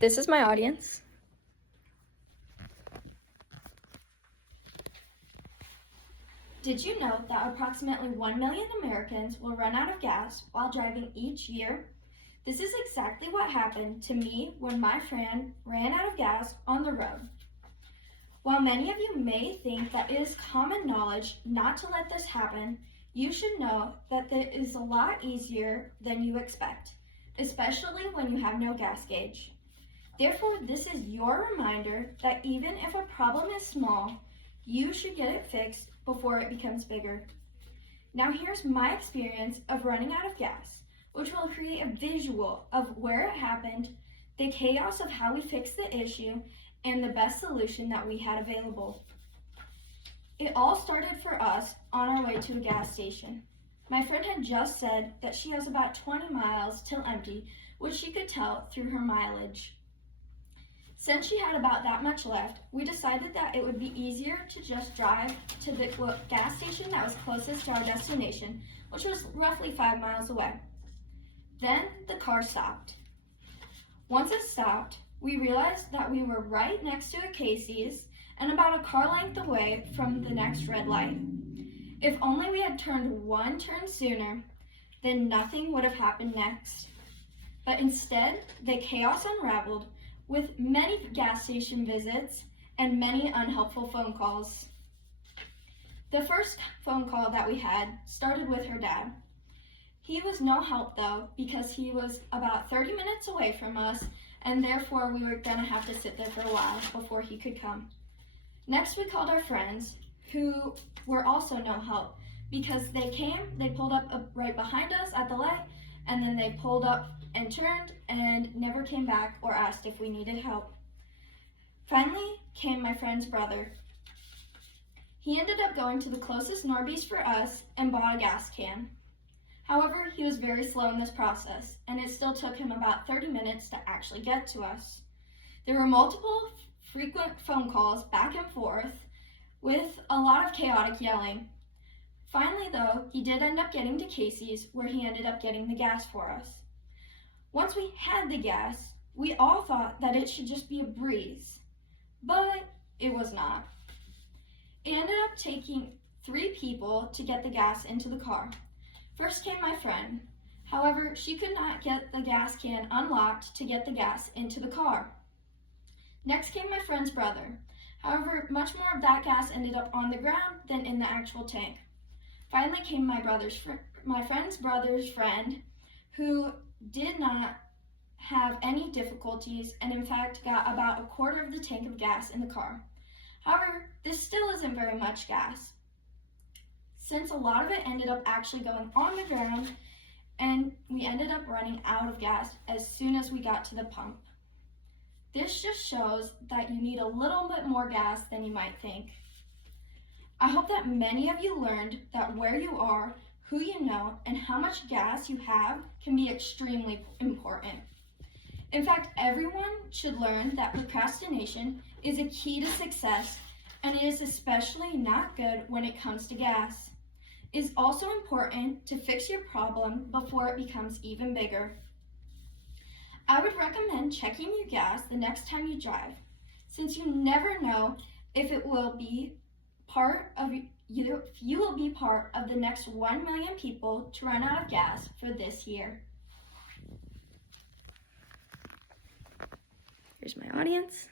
This is my audience. Did you know that approximately 1 million Americans will run out of gas while driving each year? This is exactly what happened to me when my friend ran out of gas on the road. While many of you may think that it is common knowledge not to let this happen, you should know that it is a lot easier than you expect, especially when you have no gas gauge. Therefore, this is your reminder that even if a problem is small, you should get it fixed before it becomes bigger. Now here's my experience of running out of gas, which will create a visual of where it happened, the chaos of how we fixed the issue, and the best solution that we had available. It all started for us on our way to a gas station. My friend had just said that she has about 20 miles till empty, which she could tell through her mileage. Since she had about that much left, we decided that it would be easier to just drive to the gas station that was closest to our destination, which was roughly 5 miles away. Then the car stopped. Once it stopped, we realized that we were right next to a Casey's and about a car length away from the next red light. If only we had turned one turn sooner, then nothing would have happened next. But instead, the chaos unraveled with many gas station visits and many unhelpful phone calls. The first phone call that we had started with her dad. He was no help though, because he was about 30 minutes away from us, and therefore we were gonna have to sit there for a while before he could come. Next we called our friends, who were also no help, because they pulled up right behind us at the light, and then they pulled up and turned and never came back or asked if we needed help. Finally came my friend's brother. He ended up going to the closest Norby's for us and bought a gas can. However, he was very slow in this process, and it still took him about 30 minutes to actually get to us. There were multiple frequent phone calls back and forth with a lot of chaotic yelling. Finally though, he did end up getting to Casey's, where he ended up getting the gas for us. Once we had the gas, we all thought that it should just be a breeze, but it was not. It ended up taking 3 people to get the gas into the car. First came my friend. However, she could not get the gas can unlocked to get the gas into the car. Next came my friend's brother. However, much more of that gas ended up on the ground than in the actual tank. Finally came my friend's brother's friend, who did not have any difficulties and in fact got about a quarter of the tank of gas in the car. However, this still isn't very much gas, since a lot of it ended up actually going on the ground, and we ended up running out of gas as soon as we got to the pump. This just shows that you need a little bit more gas than you might think. I hope that many of you learned that where you are, who you know, and how much gas you have can be extremely important. In fact, everyone should learn that procrastination is a key to success, and it is especially not good when it comes to gas. It is also important to fix your problem before it becomes even bigger. I would recommend checking your gas the next time you drive, since you never know if it will be you will be part of the next 1 million people to run out of gas for this year. Here's my audience.